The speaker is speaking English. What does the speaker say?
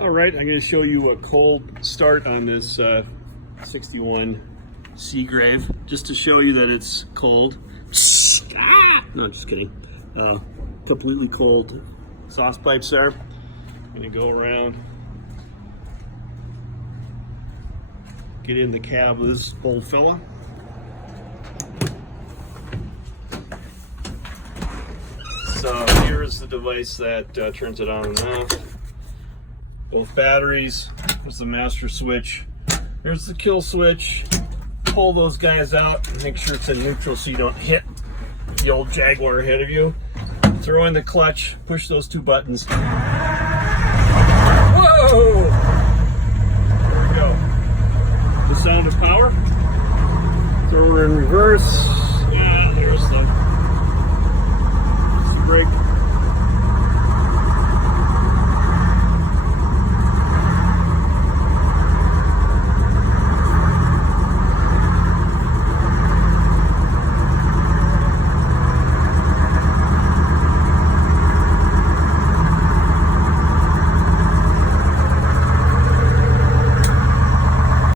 All right, I'm going to show you a cold start on this 61 Seagrave, just to show you that it's cold. No, just kidding. Completely cold exhaust pipes there. I'm going to go around, get in the cab of this old fella. So here's the device that turns it on and off. Both batteries. There's the master switch. There's the kill switch. Pull those guys out and make sure it's in neutral so you don't hit the old Jaguar ahead of you. Throw in the clutch, push those two buttons. Whoa! There we go. The sound of power. Throw her in reverse. Yeah, there's the brake.